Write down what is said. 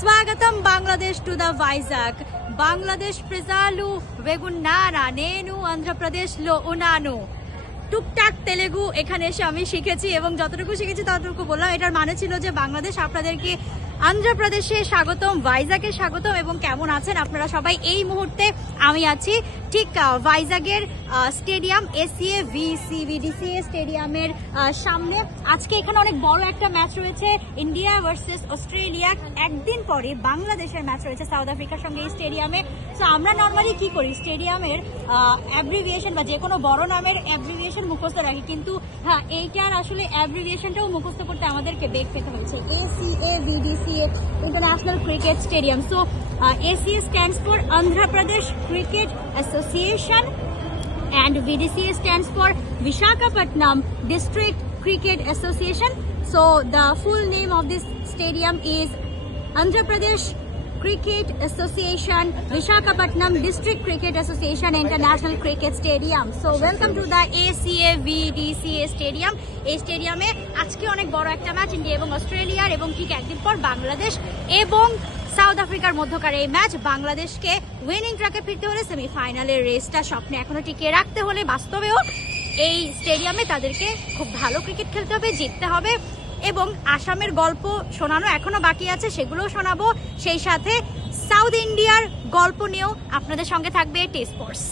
స్వాగతం Bangladesh to the Vizag. Bangladesh ప్రజలు వేగున్నారా, నేను ఆంధ్রপ্রদেশ లో ఉన్నాను. টুকটাক তেলেগু এখানে এসে আমি শিখেছি এবং যতটুকু শিখেছি ততটুকু বললাম. এটার মানে ছিল যে বাংলাদেশ আপনাদেরকে আন্ধ্রপ্রদেশে স্বাগতম, ভাইজাগে স্বাগতম এবং কেমন আছেন আপনারা সবাই. এই মুহূর্তে আমি আছি ঠিক ভাইজাগের স্টেডিয়াম এসিএ ভিডিসিএ স্টেডিয়ামের সামনে. আজকে এখানে অনেক বড় একটা ম্যাচ রয়েছে, ইন্ডিয়া ভার্সেস অস্ট্রেলিয়া. একদিন পরে বাংলাদেশের ম্যাচ রয়েছে সাউথ আফ্রিকার সঙ্গে এই স্টেডিয়ামে. তো আমরা নর্মালি কি করি, স্টেডিয়ামের অ্যাব্রিভিয়েশন বা যে কোনো বড় নামের অ্যাব্রিভিয়েশন মুখস্থ রাখি, কিন্তু হ্যাঁ এইটার আসলে অ্যাব্রিভিয়েশনটাও মুখস্থ করতে আমাদেরকে বেগ পেতে হয়েছে. ACA VDCA international cricket stadium. So ACA stands for Andhra Pradesh Cricket Association and VDCA stands for Visakhapatnam District Cricket Association. So the full name of this stadium is Andhra Pradesh Cricket Association Visakhapatnam District Cricket Association International Cricket Stadium. So welcome to the ACA VDCA Stadium. এই স্টেডিয়ামে আজকে অনেক বড় একটা match, India এবং অস্ট্রেলিয়ার, এবং ঠিক একদিন পর বাংলাদেশ এবং সাউথ আফ্রিকার মধ্যকার এই ম্যাচ. বাংলাদেশকে উইনিং ট্র্যাকে ফিরতে হলে, সেমিফাইনালের রেসটা স্বপ্নে এখনো টিকিয়ে রাখতে হলে বাস্তবেও এই স্টেডিয়ামে তাদেরকে খুব ভালো ক্রিকেট খেলতে হবে, জিততে হবে. এবং আসামের গল্প শোনানো এখনো বাকি আছে, সেগুলোও শোনাবো. সেই সাথে সাউথ ইন্ডিয়ার গল্প নিয়েও আপনাদের সঙ্গে থাকবে টি স্পোর্টস.